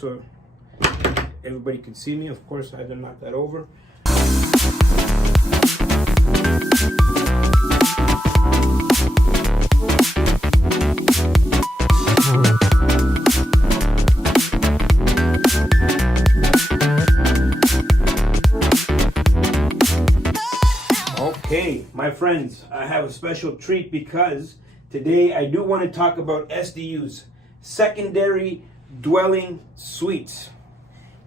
so everybody can see me. Of course, I had to knock that over. Okay, my friends, I have a special treat because today I do want to talk about SDUs, secondary dwelling suites.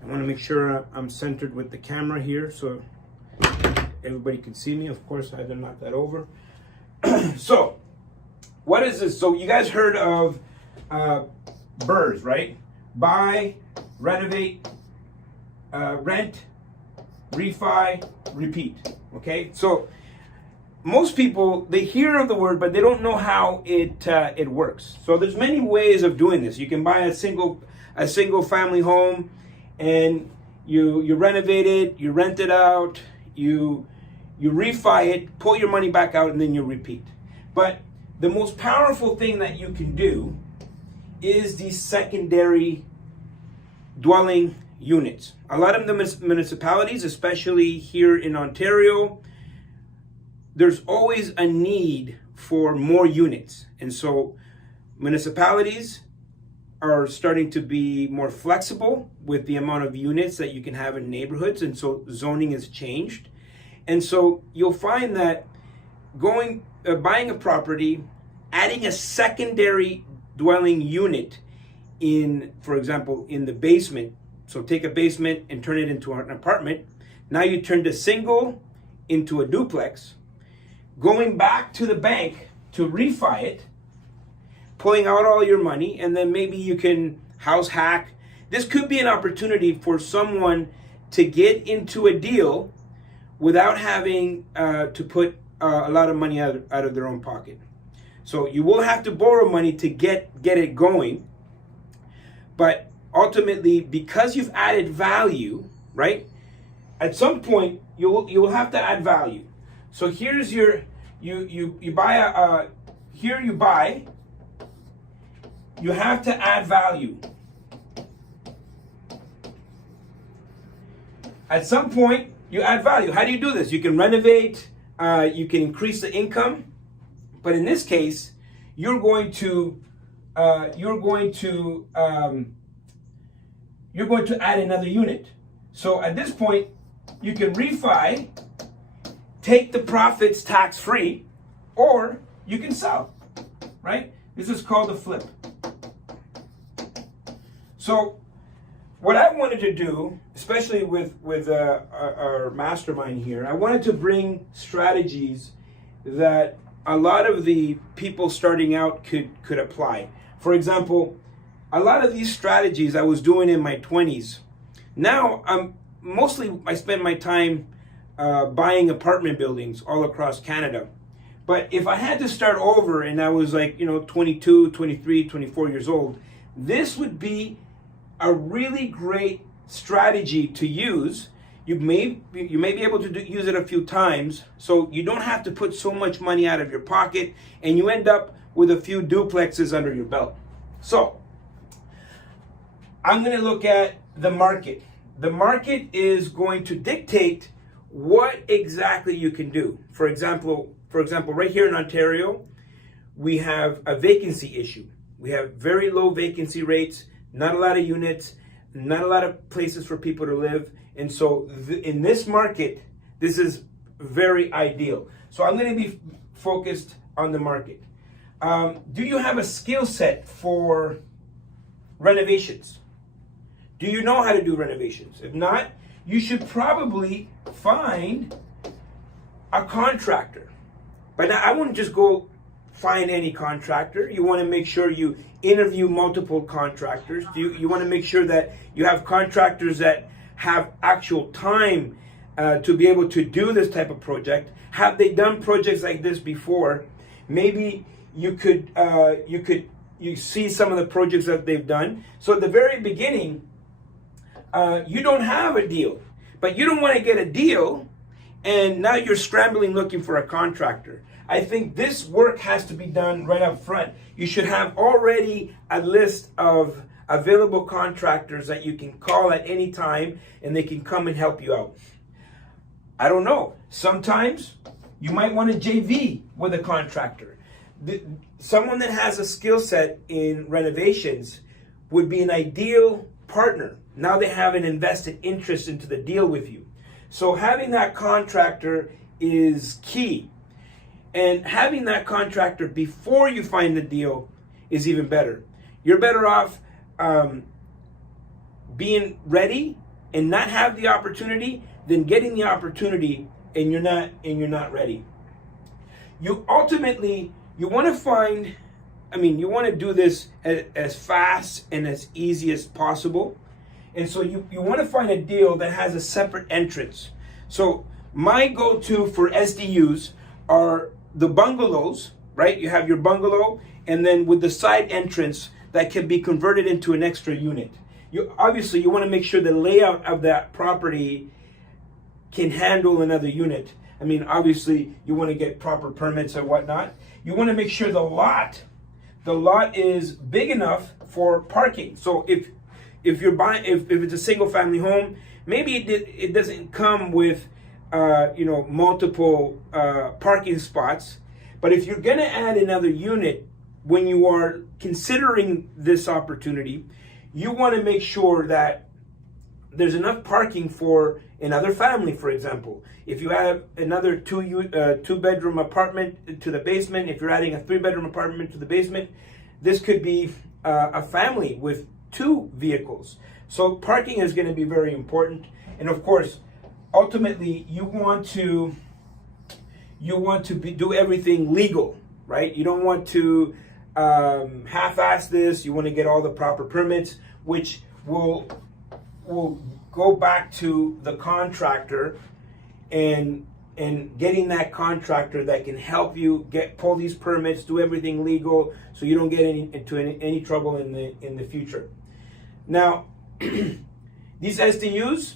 I want to make sure I'm centered with the camera here so everybody can see me. Of course, I had to knock that over. So, what is this? So, you guys heard of BRRRRs, right? Buy, renovate, rent, refi, repeat. Okay? So, most people, they hear of the word, but they don't know how it works. So there's many ways of doing this. You can buy a single family home, and you renovate it, you rent it out, you refi it, pull your money back out, and then you repeat. But the most powerful thing that you can do is these secondary dwelling units. A lot of the municipalities, especially here in Ontario, there's always a need for more units. And so municipalities are starting to be more flexible with the amount of units that you can have in neighborhoods. And so zoning has changed. And so you'll find that buying a property, adding a secondary dwelling unit in, for example, in the basement. So take a basement and turn it into an apartment. Now you turned a single into a duplex. Going back to the bank to refi it, pulling out all your money, and then maybe you can house hack. This could be an opportunity for someone to get into a deal without having to put a lot of money out of their own pocket. So you will have to borrow money to get it going, but ultimately, because you've added value, right? At some point, you will have to add value. So here's your, you buy you have to add value. At some point, you add value. How do you do this? You can renovate, you can increase the income, but in this case, you're going to add another unit. So at this point, you can refi, take the profits tax-free, or you can sell, right? This is called a flip. So what I wanted to do, especially with our mastermind here, I wanted to bring strategies that a lot of the people starting out could apply. For example, a lot of these strategies I was doing in my 20s. Now I spend my time buying apartment buildings all across Canada. But if I had to start over and I was 22, 23, 24 years old, this would be a really great strategy to use. You may be able to use it a few times, so you don't have to put so much money out of your pocket, and you end up with a few duplexes under your belt. So I'm going to look at the market. The market is going to dictate what exactly you can do. For example, right here in Ontario, we have a vacancy issue. We have very low vacancy rates, not a lot of units, not a lot of places for people to live. And so in this market, this is very ideal. So I'm going to be focused on the market. Do you have a skill set for renovations? Do you know how to do renovations? If not, you should probably find a contractor. But now, I wouldn't just go find any contractor. You want to make sure you interview multiple contractors. You want to make sure that you have contractors that have actual time to be able to do this type of project. Have they done projects like this before? Maybe you see some of the projects that they've done. So at the very beginning, you don't have a deal, but you don't want to get a deal and now you're scrambling looking for a contractor. I think this work has to be done right up front. You should have already a list of available contractors that you can call at any time and they can come and help you out. I don't know. Sometimes you might want to JV with a contractor. Someone that has a skill set in renovations would be an ideal partner. Now they have an invested interest into the deal with you. So having that contractor is key. And having that contractor before you find the deal is even better. You're better off being ready and not have the opportunity than getting the opportunity and you're not ready. You ultimately, you want to find, you want to do this as fast and as easy as possible. And so you want to find a deal that has a separate entrance. So my go-to for SDUs are the bungalows, right? You have your bungalow, and then with the side entrance that can be converted into an extra unit. You obviously want to make sure the layout of that property can handle another unit. Obviously you want to get proper permits and whatnot. You want to make sure the lot is big enough for parking. So if it's a single family home, maybe it doesn't come with multiple parking spots. But if you're going to add another unit, when you are considering this opportunity, you want to make sure that there's enough parking for another family, for example. If you have another two-bedroom apartment to the basement, if you're adding a 3-bedroom apartment to the basement, this could be a family with 2 vehicles. So parking is going to be very important. And of course, ultimately, you want to do everything legal, right? You don't want to half-ass this. You want to get all the proper permits, which will go back to the contractor and getting that contractor that can help you pull these permits, do everything legal, so you don't get into any trouble in the future. Now, these SDUs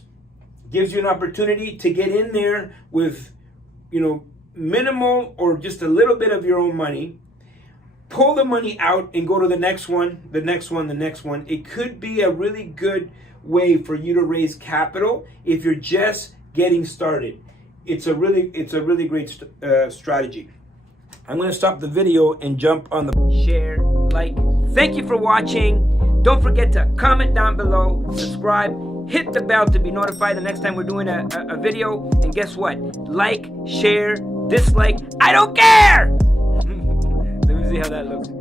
gives you an opportunity to get in there with, minimal or just a little bit of your own money, pull the money out and go to the next one, the next one, the next one. It could be a really good way for you to raise capital if you're just getting started. It's a really great strategy. I'm going to stop the video and jump on the share, like. Thank you for watching. Don't forget to comment down below, subscribe, hit the bell to be notified the next time we're doing a video. And guess what? Like, share, dislike, I don't care! Let me see how that looks.